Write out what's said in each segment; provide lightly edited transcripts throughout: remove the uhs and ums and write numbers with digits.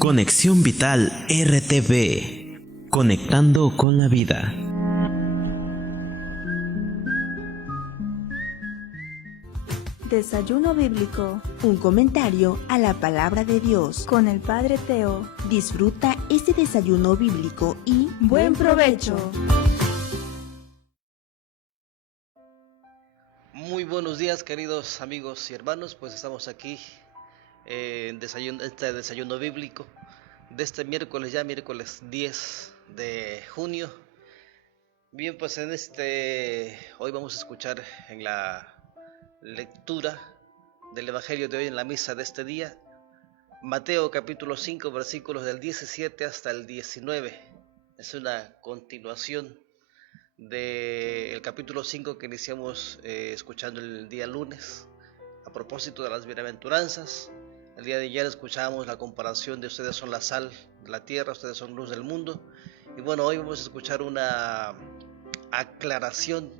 Conexión Vital RTV, conectando con la vida. Desayuno bíblico, un comentario a la palabra de Dios. con el Padre Teo. Disfruta este desayuno bíblico y ¡Buen provecho! Muy buenos días, queridos amigos y hermanos. Pues estamos aquí en este desayuno bíblico de este miércoles, ya miércoles 10 de junio. Bien, pues hoy vamos a escuchar en la lectura del Evangelio de hoy, en la misa de este día, Mateo capítulo 5, versículos del 17 hasta el 19. Es una continuación del capítulo 5 que iniciamos escuchando el día lunes, a propósito de las bienaventuranzas. El día de ayer escuchábamos la comparación de ustedes son la sal de la tierra, ustedes son luz del mundo. Y bueno, hoy vamos a escuchar una aclaración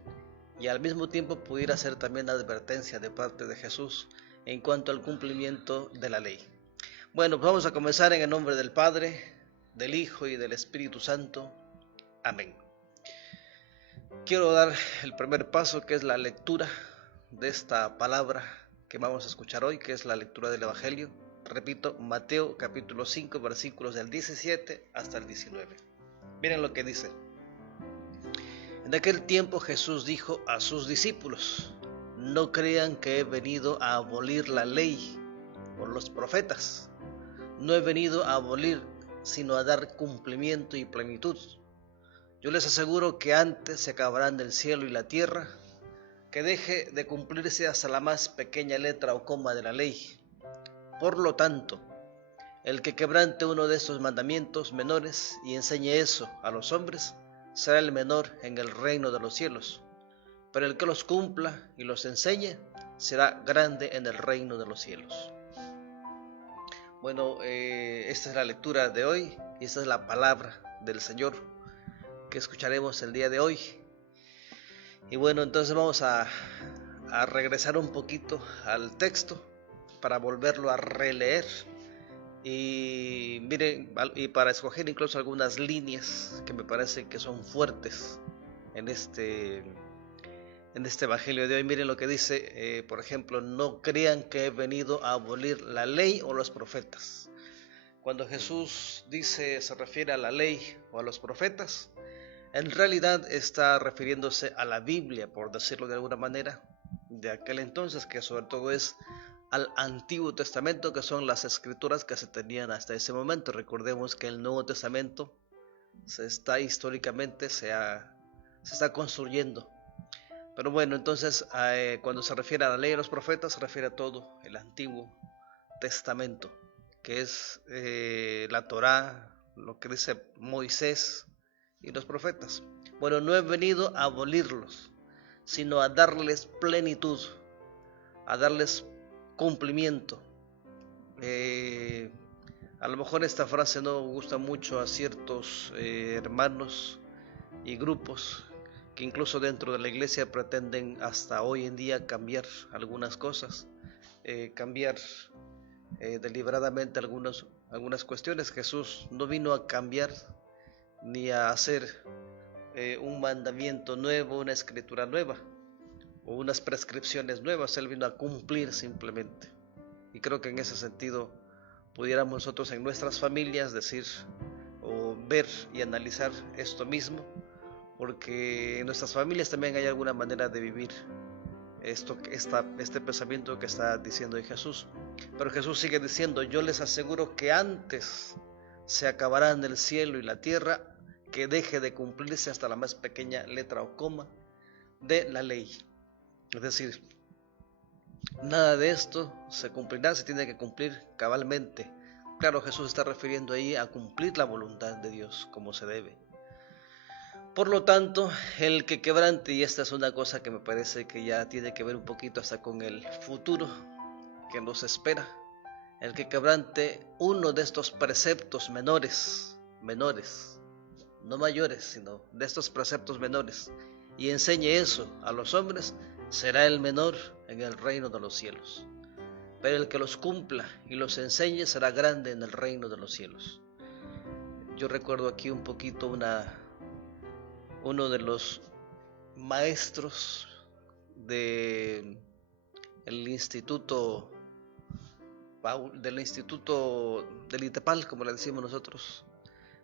y al mismo tiempo pudiera ser también advertencia de parte de Jesús en cuanto al cumplimiento de la ley. Bueno, pues vamos a comenzar en el nombre del Padre, del Hijo y del Espíritu Santo. Amén. Quiero dar el primer paso, que es la lectura de esta palabra que vamos a escuchar hoy, que es la lectura del Evangelio. Repito, Mateo capítulo 5, versículos del 17 hasta el 19. Miren lo que dice. En aquel tiempo Jesús dijo a sus discípulos: no crean que he venido a abolir la ley o los profetas. No he venido a abolir, sino a dar cumplimiento y plenitud. Yo les aseguro que antes se acabarán el cielo y la tierra, que deje de cumplirse hasta la más pequeña letra o coma de la ley. Por lo tanto, el que quebrante uno de estos mandamientos menores y enseñe eso a los hombres, será el menor en el reino de los cielos. Pero el que los cumpla y los enseñe, será grande en el reino de los cielos. Bueno, esta es la lectura de hoy y esta es la palabra del Señor que escucharemos el día de hoy. Y bueno, entonces vamos a regresar un poquito al texto para volverlo a releer y miren, y para escoger incluso algunas líneas que me parecen que son fuertes en este Evangelio de hoy. Miren lo que dice, por ejemplo: no crean que he venido a abolir la ley o los profetas. Cuando Jesús se refiere a la ley o a los profetas, en realidad está refiriéndose a la Biblia, por decirlo de alguna manera, de aquel entonces, que sobre todo es al Antiguo Testamento, que son las escrituras que se tenían hasta ese momento. Recordemos que el Nuevo Testamento históricamente se está construyendo. Pero bueno, entonces cuando se refiere a la ley de los profetas, se refiere a todo el Antiguo Testamento, que es la Torá, lo que dice Moisés y los profetas. Bueno, no he venido a abolirlos, sino a darles plenitud, a darles cumplimiento. A lo mejor esta frase no gusta mucho a ciertos hermanos y grupos que incluso dentro de la iglesia pretenden hasta hoy en día cambiar algunas cosas, cambiar deliberadamente algunas cuestiones. Jesús no vino a cambiar ni a hacer un mandamiento nuevo, una escritura nueva o unas prescripciones nuevas. Él vino a cumplir simplemente. Y creo que en ese sentido pudiéramos nosotros en nuestras familias decir o ver y analizar esto mismo, porque en nuestras familias también hay alguna manera de vivir este pensamiento que está diciendo hoy Jesús. Pero Jesús sigue diciendo: yo les aseguro que antes se acabarán el cielo y la tierra, que deje de cumplirse hasta la más pequeña letra o coma de la ley. Es decir, nada de esto se cumplirá, se tiene que cumplir cabalmente. Claro, Jesús está refiriendo ahí a cumplir la voluntad de Dios como se debe. Por lo tanto, el que quebrante, y esta es una cosa que me parece que ya tiene que ver un poquito hasta con el futuro que nos espera, el que quebrante uno de estos preceptos menores, no mayores, sino de estos preceptos menores, y enseñe eso a los hombres, será el menor en el reino de los cielos. pero el que los cumpla y los enseñe será grande en el reino de los cielos. Yo recuerdo aquí un poquito uno de los maestros del instituto del ITEPAL, como le decimos nosotros.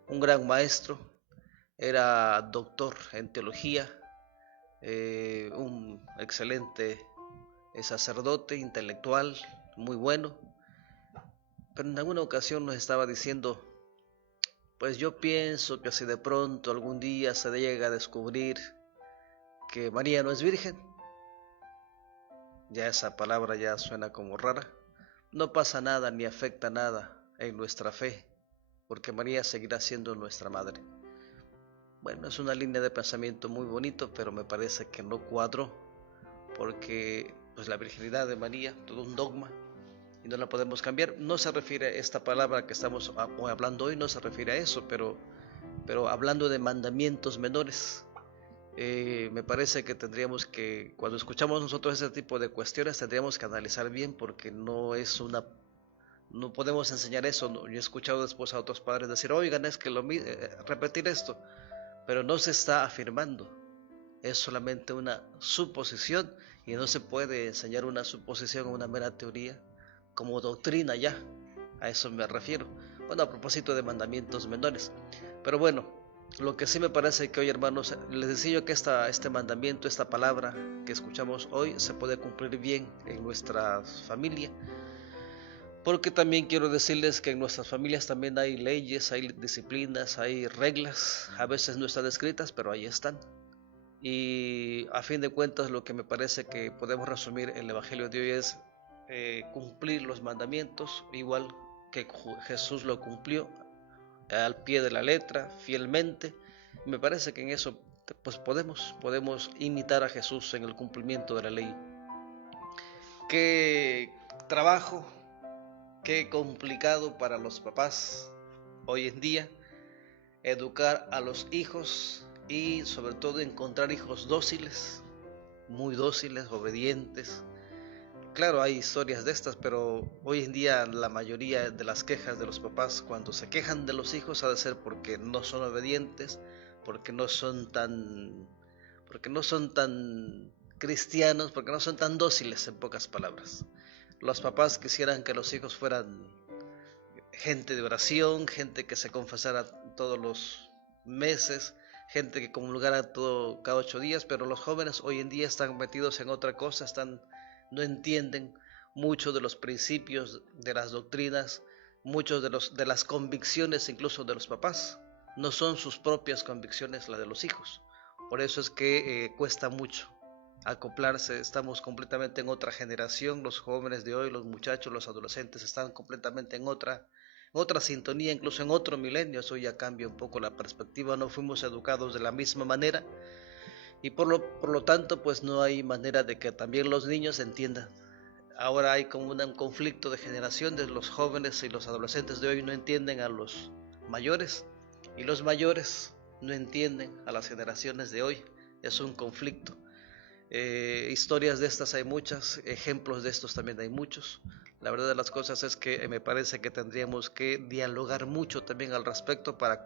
Un gran maestro, era doctor en teología, un excelente sacerdote, intelectual, muy bueno, pero en alguna ocasión nos estaba diciendo: pues yo pienso que si de pronto algún día se llega a descubrir que María no es virgen, ya esa palabra ya suena como rara, no pasa nada ni afecta nada en nuestra fe, porque María seguirá siendo nuestra madre. Bueno, es una línea de pensamiento muy bonito, pero me parece que no cuadró, porque pues la virginidad de María, todo un dogma, y no la podemos cambiar. No se refiere a esta palabra que estamos hablando hoy, no se refiere a eso, pero hablando de mandamientos menores, me parece que tendríamos que, cuando escuchamos nosotros ese tipo de cuestiones, tendríamos que analizar bien, porque no podemos enseñar eso. Yo he escuchado después a otros padres decir: oigan, es que repetir esto, pero no se está afirmando, es solamente una suposición, y no se puede enseñar una suposición o una mera teoría como doctrina ya, a eso me refiero. Bueno, a propósito de mandamientos menores, pero bueno, lo que sí me parece que hoy, hermanos, les decía yo que este mandamiento, esta palabra que escuchamos hoy, se puede cumplir bien en nuestra familia, porque también quiero decirles que en nuestras familias también hay leyes, hay disciplinas, hay reglas, a veces no están escritas, pero ahí están. Y a fin de cuentas, lo que me parece que podemos resumir el Evangelio de hoy es cumplir los mandamientos, igual que Jesús lo cumplió al pie de la letra, fielmente. Me parece que en eso pues podemos imitar a Jesús en el cumplimiento de la ley. Qué trabajo, qué complicado para los papás hoy en día educar a los hijos, y sobre todo encontrar hijos dóciles, muy dóciles, obedientes. Claro, hay historias de estas, pero hoy en día la mayoría de las quejas de los papás, cuando se quejan de los hijos, ha de ser porque no son obedientes, porque no son tan cristianos, porque no son tan dóciles, en pocas palabras. Los papás quisieran que los hijos fueran gente de oración, gente que se confesara todos los meses, gente que comulgara cada 8 días, pero los jóvenes hoy en día están metidos en otra cosa, no entienden mucho de los principios, de las doctrinas, muchos de las convicciones incluso de los papás. No son sus propias convicciones las de los hijos. Por eso es que cuesta mucho acoplarse. Estamos completamente en otra generación, los jóvenes de hoy, los muchachos, los adolescentes están completamente en otra sintonía, incluso en otro milenio. Eso ya cambia un poco la perspectiva, no fuimos educados de la misma manera, y por lo tanto pues no hay manera de que también los niños entiendan. Ahora hay como un conflicto de generaciones, los jóvenes y los adolescentes de hoy no entienden a los mayores, y los mayores no entienden a las generaciones de hoy. Es un conflicto. Historias de estas hay muchas, ejemplos de estos también hay muchos. La verdad de las cosas es que me parece que tendríamos que dialogar mucho también al respecto para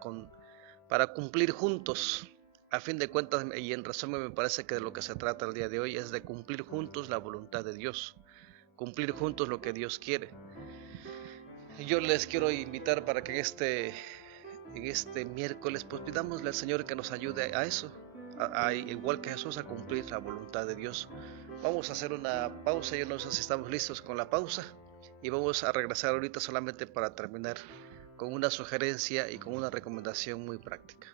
cumplir juntos. A fin de cuentas, y en resumen, me parece que de lo que se trata el día de hoy es de cumplir juntos la voluntad de Dios, cumplir juntos lo que Dios quiere. Yo les quiero invitar para que en este miércoles pues pidámosle al Señor que nos ayude a eso, igual que Jesús, a cumplir la voluntad de Dios. Vamos a hacer una pausa, yo no sé si estamos listos con la pausa, y vamos a regresar ahorita solamente para terminar con una sugerencia y con una recomendación muy práctica.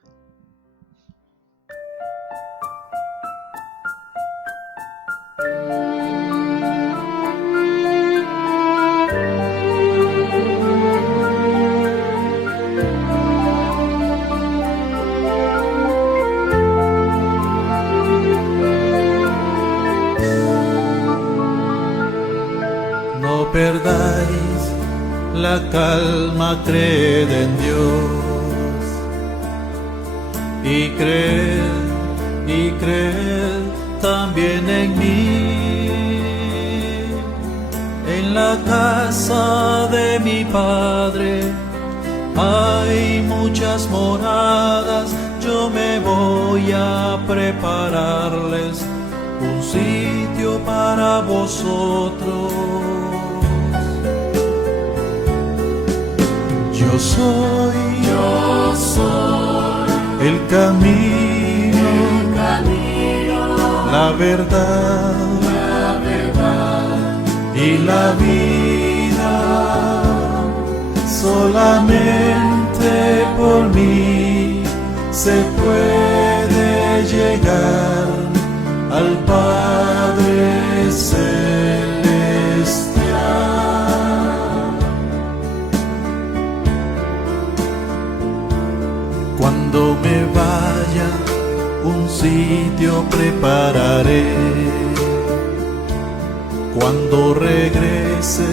No perdáis la calma, creed en Dios y creed también en mí. En la casa de mi Padre hay muchas moradas, yo me voy a prepararles un sitio para vosotros. Yo soy el camino, la verdad y la vida. Solamente por mí se puede llegar al Padre Celestial. Cuando me vaya, un sitio prepararé. Cuando regrese,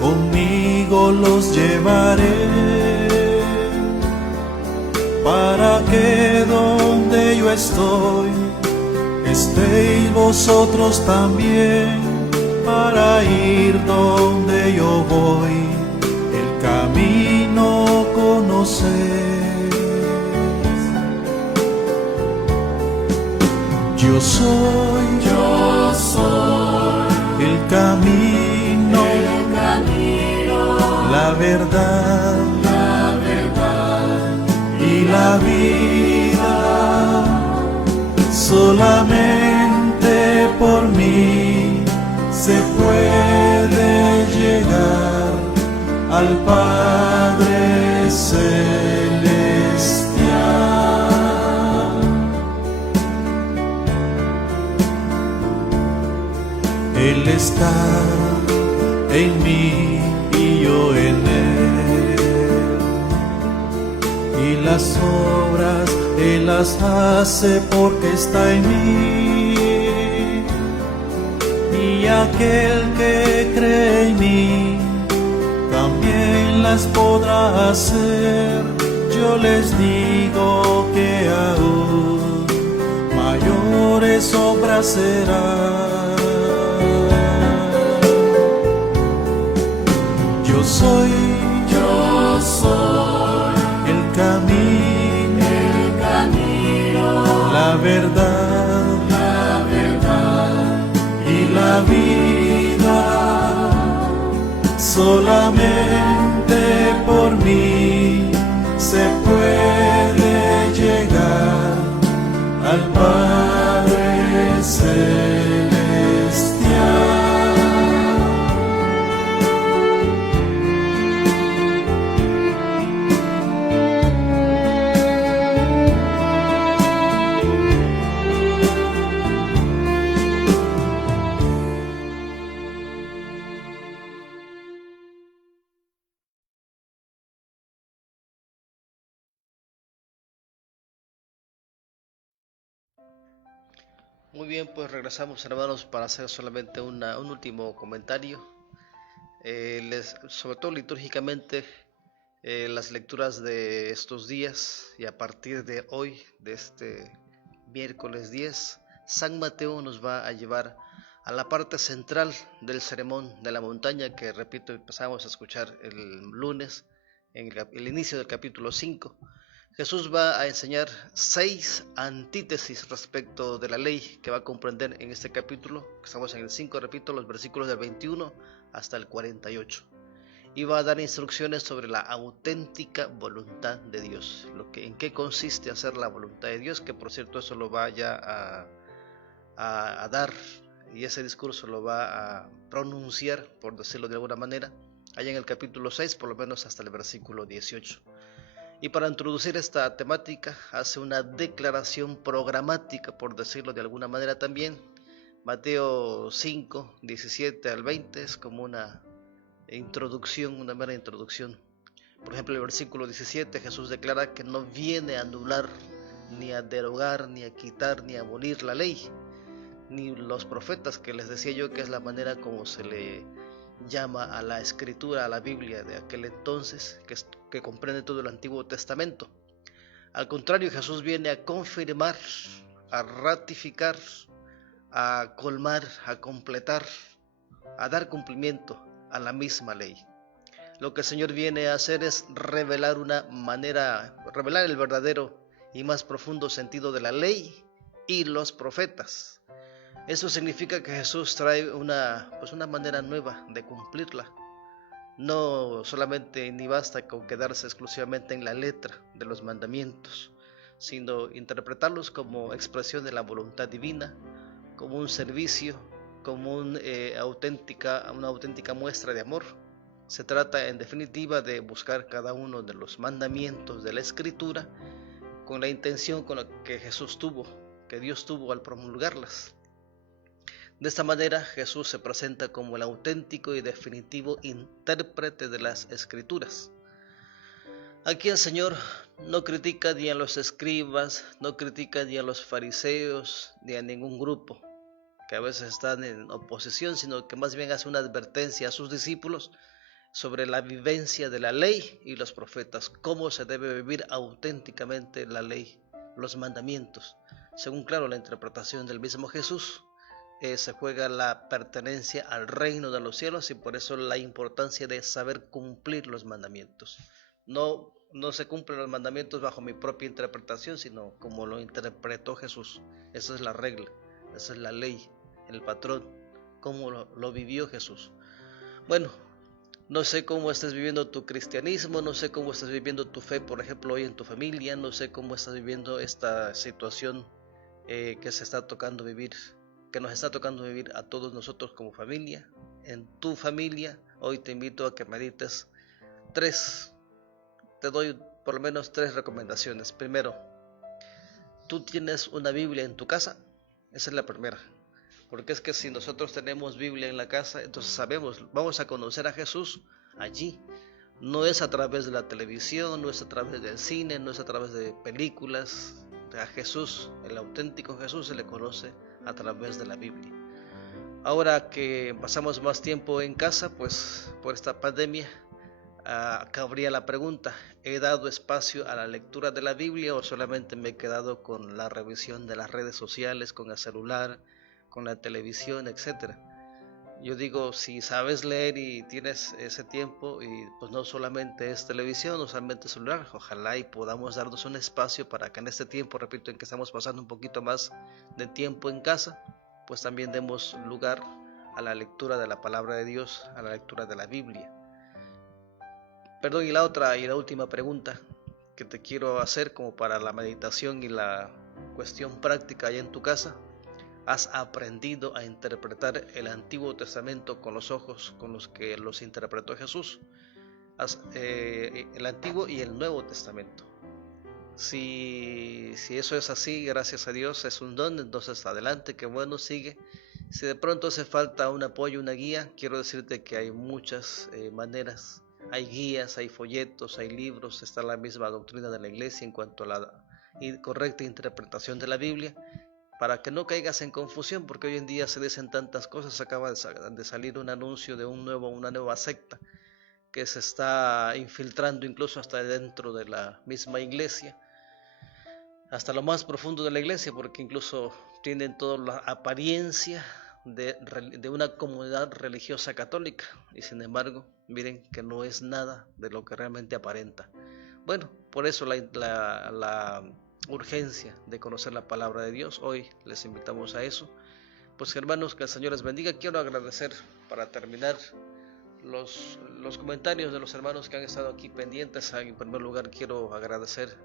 conmigo los llevaré, para que donde yo estoy, estéis vosotros también, para ir donde yo voy, el camino conocéis. Yo soy el camino, la verdad y la vida. Solamente por mí se puede llegar al Padre Celestial. Él está en mí y yo en Él, y las obras Él las hace porque está en mí, y aquel que cree en mí también las podrá hacer. Yo les digo que aún mayores obras serán. Yo soy el camino, la verdad y la vida. Solamente por mí se puede llegar al Padre Celestial. Muy bien, pues regresamos, hermanos, para hacer solamente un último comentario. Sobre todo litúrgicamente, las lecturas de estos días y a partir de hoy, de este miércoles 10, San Mateo nos va a llevar a la parte central del sermón de la montaña que, repito, empezamos a escuchar el lunes en el inicio del capítulo 5. Jesús va a enseñar 6 antítesis respecto de la ley que va a comprender en este capítulo, que estamos en el 5, repito, los versículos del 21 hasta el 48. Y va a dar instrucciones sobre la auténtica voluntad de Dios, en qué consiste hacer la voluntad de Dios, que por cierto eso lo va ya a dar, y ese discurso lo va a pronunciar, por decirlo de alguna manera, allá en el capítulo 6, por lo menos hasta el versículo 18. Y para introducir esta temática hace una declaración programática, por decirlo de alguna manera también. Mateo 5, 17 al 20 es como una introducción, una mera introducción. Por ejemplo, el versículo 17, Jesús declara que no viene a anular, ni a derogar, ni a quitar, ni a abolir la ley, ni los profetas, que les decía yo que es la manera como se le llama a la escritura, a la Biblia de aquel entonces, que comprende todo el Antiguo Testamento. Al contrario, Jesús viene a confirmar, a ratificar, a colmar, a completar a dar cumplimiento a la misma ley. Lo que el Señor viene a hacer es revelar el verdadero y más profundo sentido de la ley y los profetas. Eso significa que Jesús trae una manera nueva de cumplirla. No solamente ni basta con quedarse exclusivamente en la letra de los mandamientos, sino interpretarlos como expresión de la voluntad divina, como un servicio, como una auténtica muestra de amor. Se trata en definitiva de buscar cada uno de los mandamientos de la Escritura con la intención con la que Dios tuvo al promulgarlas. De esta manera Jesús se presenta como el auténtico y definitivo intérprete de las Escrituras. Aquí el Señor no critica ni a los escribas, no critica ni a los fariseos, ni a ningún grupo que a veces están en oposición, sino que más bien hace una advertencia a sus discípulos sobre la vivencia de la ley y los profetas, cómo se debe vivir auténticamente la ley, los mandamientos, según claro la interpretación del mismo Jesús. Se juega la pertenencia al reino de los cielos y por eso la importancia de saber cumplir los mandamientos. No se cumplen los mandamientos bajo mi propia interpretación, sino como lo interpretó Jesús. Esa es la regla, esa es la ley, el patrón, cómo lo vivió Jesús. Bueno, no sé cómo estés viviendo tu cristianismo, no sé cómo estás viviendo tu fe, por ejemplo, hoy en tu familia, no sé cómo estás viviendo esta situación que nos está tocando vivir a todos nosotros como familia. En tu familia, hoy te invito a que medites te doy por lo menos 3 recomendaciones. Primero, ¿tú tienes una Biblia en tu casa? Esa es la primera. Porque es que si nosotros tenemos Biblia en la casa, entonces vamos a conocer a Jesús allí. No es a través de la televisión, no es a través del cine, no es a través de películas. A Jesús, el auténtico Jesús, se le conoce a través de la Biblia. Ahora que pasamos más tiempo en casa, pues por esta pandemia, cabría la pregunta: ¿he dado espacio a la lectura de la Biblia o solamente me he quedado con la revisión de las redes sociales, con el celular, con la televisión, etcétera? Yo digo, si sabes leer y tienes ese tiempo, y pues no solamente es televisión, no solamente celular, ojalá y podamos darnos un espacio para que en este tiempo, repito, en que estamos pasando un poquito más de tiempo en casa, pues también demos lugar a la lectura de la palabra de Dios, a la lectura de la Biblia. Perdón, y la última pregunta que te quiero hacer como para la meditación y la cuestión práctica allá en tu casa: ¿has aprendido a interpretar el Antiguo Testamento con los ojos con los que los interpretó Jesús? El Antiguo y el Nuevo Testamento. Si eso es así, gracias a Dios, es un don, entonces adelante, qué bueno, sigue. Si de pronto hace falta un apoyo, una guía, quiero decirte que hay muchas maneras. Hay guías, hay folletos, hay libros, está la misma doctrina de la iglesia en cuanto a la correcta interpretación de la Biblia, para que no caigas en confusión, porque hoy en día se dicen tantas cosas. Acaba de salir un anuncio de una nueva secta que se está infiltrando incluso hasta dentro de la misma iglesia, hasta lo más profundo de la iglesia, porque incluso tienen toda la apariencia de una comunidad religiosa católica, y sin embargo, miren que no es nada de lo que realmente aparenta. Bueno, por eso la urgencia de conocer la palabra de Dios. Hoy les invitamos a eso. Pues hermanos, que el Señor les bendiga. Quiero agradecer, para terminar, los comentarios de los hermanos que han estado aquí pendientes. En primer lugar, quiero agradecer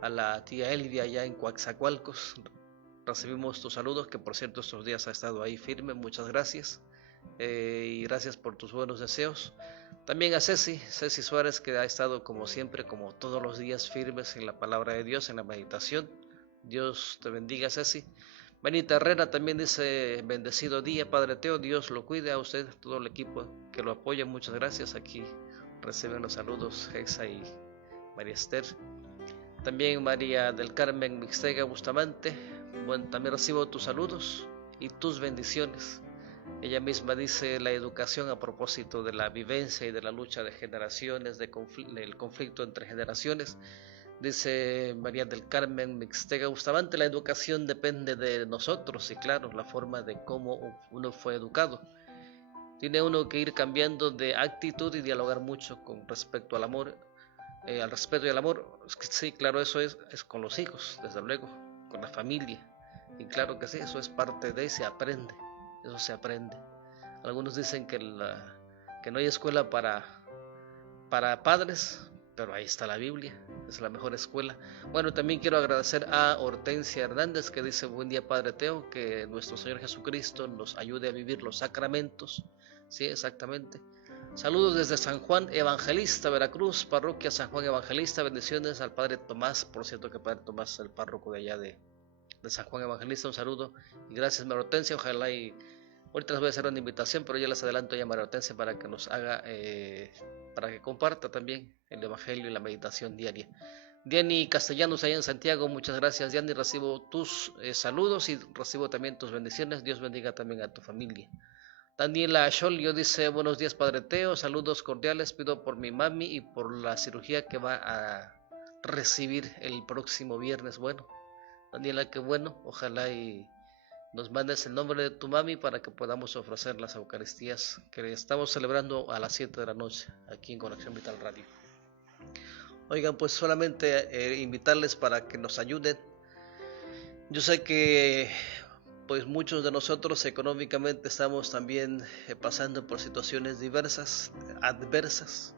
a la tía Elvia allá en Coatzacoalcos. Recibimos tus saludos, que por cierto estos días ha estado ahí firme. Muchas gracias. Y gracias por tus buenos deseos. También a Ceci Suárez, que ha estado como siempre, como todos los días, firmes en la palabra de Dios, en la meditación. Dios te bendiga, Ceci. Benita Herrera también dice: bendecido día, Padre Teo, Dios lo cuide a usted, todo el equipo que lo apoya, muchas gracias. Aquí reciben los saludos Hexa y María Esther. También María del Carmen Mixtega Bustamante, también recibo tus saludos y tus bendiciones. Ella misma dice: la educación a propósito de la vivencia y de la lucha de generaciones, del conflicto entre generaciones. Dice María del Carmen Mixtega Bustamante: la educación depende de nosotros, y claro, la forma de cómo uno fue educado. Tiene uno que ir cambiando de actitud y dialogar mucho con respecto al amor, al respeto y al amor. Sí, claro, eso es con los hijos, desde luego, con la familia. Y claro que sí, eso es parte de, se aprende, eso se aprende. Algunos dicen que no hay escuela para padres, pero ahí está la Biblia, es la mejor escuela. Bueno, también quiero agradecer a Hortensia Hernández, que dice: buen día, Padre Teo, que nuestro Señor Jesucristo nos ayude a vivir los sacramentos. Sí, exactamente. Saludos desde San Juan Evangelista, Veracruz, parroquia San Juan Evangelista. Bendiciones al Padre Tomás, por cierto que Padre Tomás es el párroco de allá de San Juan Evangelista. Un saludo y gracias, María Hortensia. Ojalá y ahorita les voy a hacer una invitación, pero ya les adelanto ya a María Hortensia para que nos haga, para que comparta también el Evangelio y la meditación diaria. Diany Castellanos allá en Santiago, muchas gracias, Diany. Recibo tus saludos y recibo también tus bendiciones. Dios bendiga también a tu familia. Daniela Scholio dice: buenos días, Padre Teo, saludos cordiales, pido por mi mami y por la cirugía que va a recibir el próximo viernes. Bueno, Daniela, qué bueno, ojalá y nos mandes el nombre de tu mami para que podamos ofrecer las Eucaristías que estamos celebrando a las 7 de la noche aquí en Conexión Vital Radio. Oigan, pues solamente invitarles para que nos ayuden. Yo sé que pues muchos de nosotros económicamente estamos también pasando por situaciones adversas.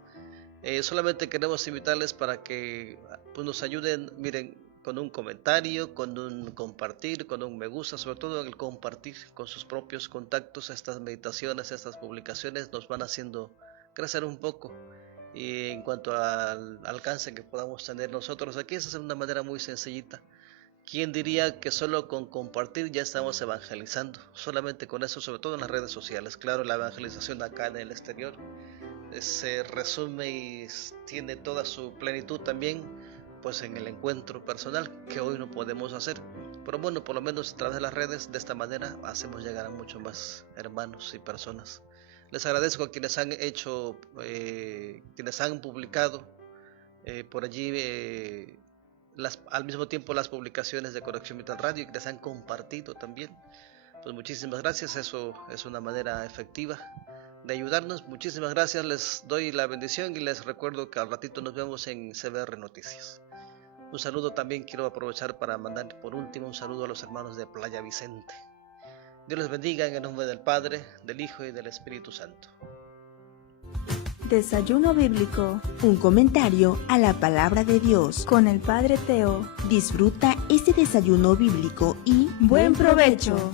Solamente queremos invitarles para que pues, nos ayuden, miren, con un comentario, con un compartir, con un me gusta, sobre todo el compartir con sus propios contactos. Estas meditaciones, estas publicaciones nos van haciendo crecer un poco. Y en cuanto al alcance que podamos tener nosotros aquí, esa es una manera muy sencillita. ¿Quién diría que solo con compartir ya estamos evangelizando? Solamente con eso, sobre todo en las redes sociales. Claro, la evangelización acá en el exterior se resume y tiene toda su plenitud también pues en el encuentro personal, que hoy no podemos hacer. Pero bueno, por lo menos a través de las redes, de esta manera hacemos llegar a muchos más hermanos y personas. Les agradezco a quienes han hecho, quienes han publicado por allí al mismo tiempo las publicaciones de Conexión Vital Radio y que les han compartido también. Pues muchísimas gracias, eso es una manera efectiva de ayudarnos. Muchísimas gracias, les doy la bendición y les recuerdo que al ratito nos vemos en CBR Noticias. Un saludo también quiero aprovechar para mandar por último un saludo a los hermanos de Playa Vicente. Dios les bendiga en el nombre del Padre, del Hijo y del Espíritu Santo. Desayuno bíblico Un comentario a la palabra de Dios. con el Padre Teo. Disfruta este desayuno bíblico y Buen provecho.